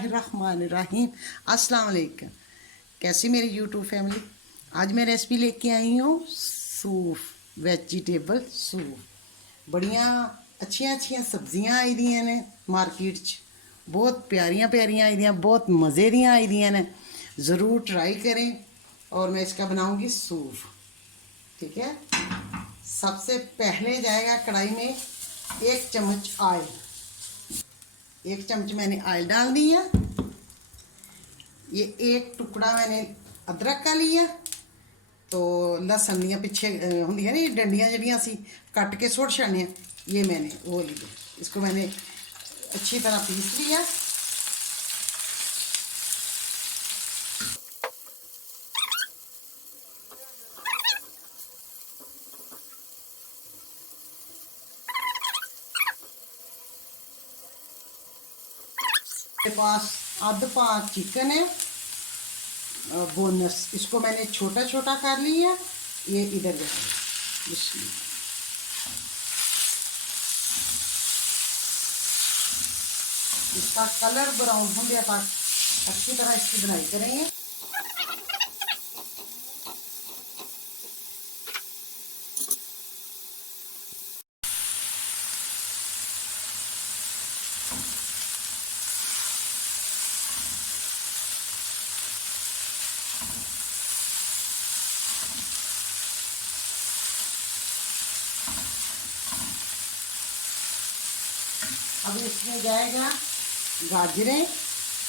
बिस्मिल्लाहिर्रहमानिर्रहीम। अस्सलाम वालेकुम। कैसी मेरी यूट्यूब फैमिली। आज मैं रेसिपी लेके आई हूँ सूप, वेजिटेबल सूप। बड़िया अच्छिया अच्छिया सब्जियां आई दियां ने मार्केट च, बहुत प्यारियां प्यारियां आई दियां, बहुत मज़े दियां आई दियां ने। ज़रूर ट्राई करें और मैं इसका बनाऊंगी सूप। ठीक है, सबसे पहले जाएगा कढ़ाई में 1 चम्मच ऑयल। 1 चम्मच मैंने ऑयल डाल दिया। ये 1 टुकड़ा मैंने अदरक का लिया। तो लसन दियां पिछे होंदियां नहीं डंडियां जड़ियां सी कट के सुट छाने, ये मैंने वो लिए। इसको मैंने अच्छी तरह पीस लिया। मेरे पास आध पा चिकन है बोनस, इसको मैंने छोटा छोटा कर लिया। ये इधर इसका कलर ब्राउन हो गया तक अच्छी तरह इसकी बनाई करेंगे। अब इसमें जाएगा गाजरें,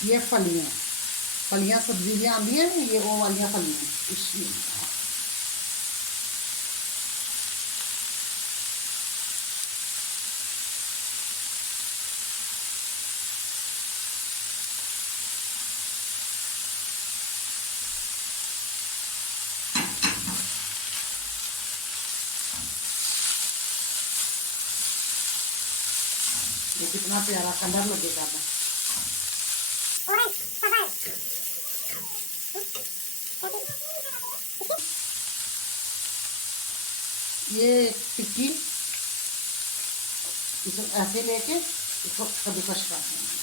ये फलियां। फलियां सब्जी भी आती है, ये वो वाली फलियां इसमें। ये कितना प्यारा कलर लगेगा। ये टिक्की इसको ऐसे लेके इसको कद्दूकस कर देंगे।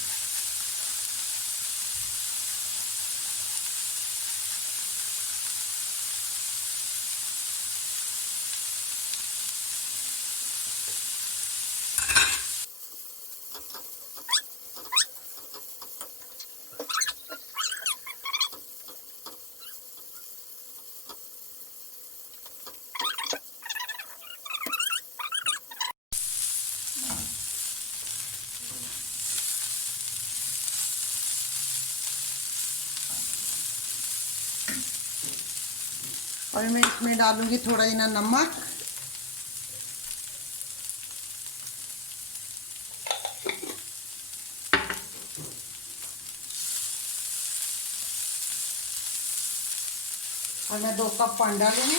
और मैं इसमें डालूंगी थोड़ा जिना नमक, और मैं 2 कप पानी डालूंगी।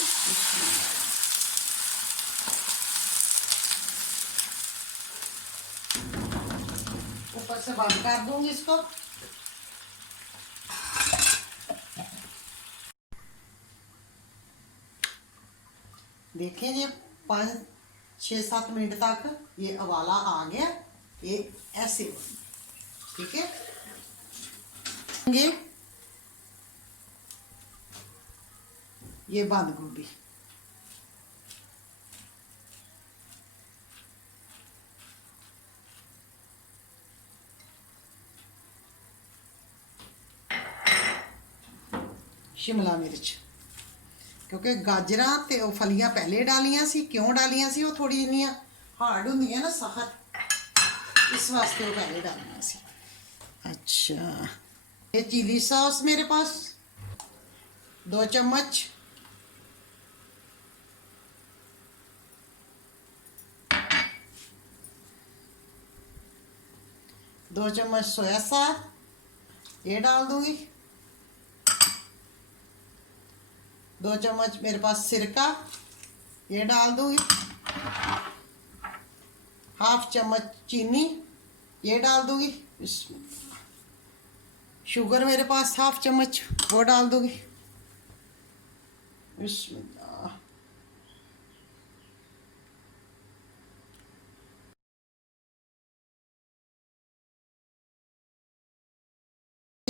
ऊपर से बंद कर दूंगी इसको। देखें ये 5-6-7 मिनट तक ये उबाला आ गया। ये ऐसे, ठीक है। ये बंद गोभी, शिमला मिर्च, क्योंकि गाजर ते फलियां पहले डालियां सी। क्यों डालियां सी? वो थोड़ी जिन्नियां हार्ड होंदियां ना सख्त, इस वास्ते वो पहले डालियां सी। अच्छा, ये चिली सॉस मेरे पास 2 चम्मच, दो चम्मच सोया सॉस ये डाल दूंगी। 2 चम्मच मेरे पास सिरका ये डाल दूंगी। 1/2 चम्मच चीनी ये डाल दूंगी। शुगर मेरे पास 1/2 चम्मच वो डाल दूंगी। बिस्मिल्लाह।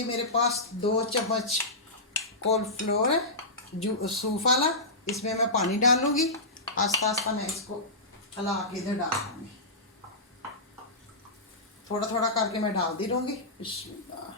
ये मेरे पास 2 चम्मच कॉर्नफ्लोर है जो सूफ वाला, इसमें मैं पानी डालूंगी। आस्ता आस्ता मैं इसको चला के इधर डाल दूँगी, थोड़ा थोड़ा करके मैं डाल दी रहूँगी। बिस्मिल्लाह।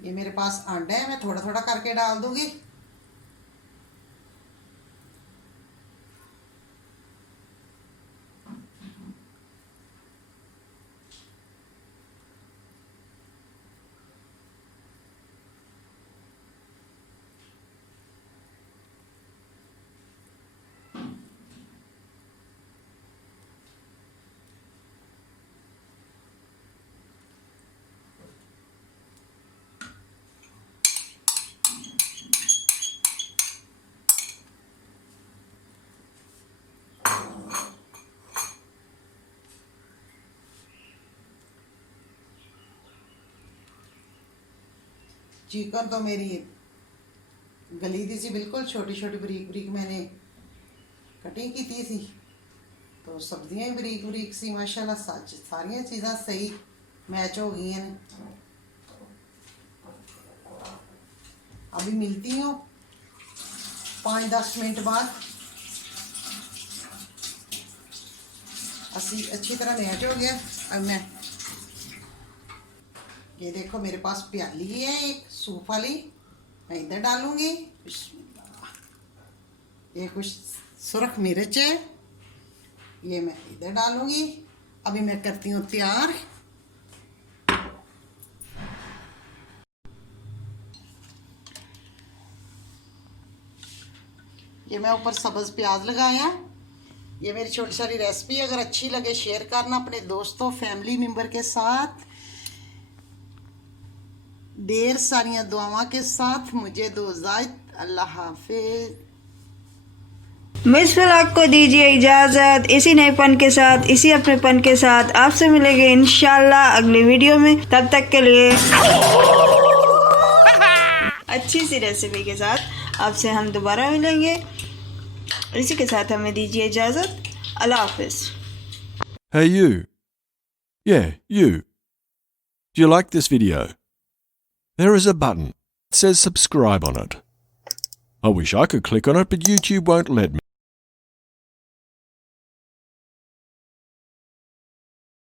ये मेरे पास अंडा है, मैं थोड़ा थोड़ा करके डाल दूंगी। चिकन तो मेरी गली दी सी बिल्कुल, छोटी छोटी बरीक बरीक मैंने कटिंग की थी। तो सब्जियां भी बरीक बरीक सी माशाल्लाह, सारियां चीज़ां सही मैच हो गई हैं। अभी मिलती हूँ 5-10 मिनट बाद। अच्छी तरह मैच हो गया। अब मैं ये देखो मेरे पास प्याली है एक सूप वाली, मैं इधर डालूंगी। ये कुछ सुरख मिर्च है, ये मैं इधर डालूंगी। अभी मैं करती हूँ तैयार। ये मैं ऊपर सब्ज़ प्याज लगाया। ये मेरी छोटी सारी रेसिपी, अगर अच्छी लगे शेयर करना अपने दोस्तों फैमिली मेम्बर के साथ। ढेर सारियां दुआओं के साथ मुझे दो इजाज़त। अल्लाह हाफिज। मिस फिलहाल को दीजिए इजाज़त, इसी नएपन के साथ, इसी अपनेपन के साथ आपसे मिलेंगे इंशाल्लाह अगली वीडियो में। तब तक के लिए अच्छी सी रेसिपी के साथ आपसे हम दोबारा मिलेंगे। इसी के साथ हमें दीजिए इजाज़त। अल्लाह हाफिज। Hey you. Yeah, you. Do you like this video? There is a button. It says subscribe on it. I wish I could click on it, but YouTube won't let me.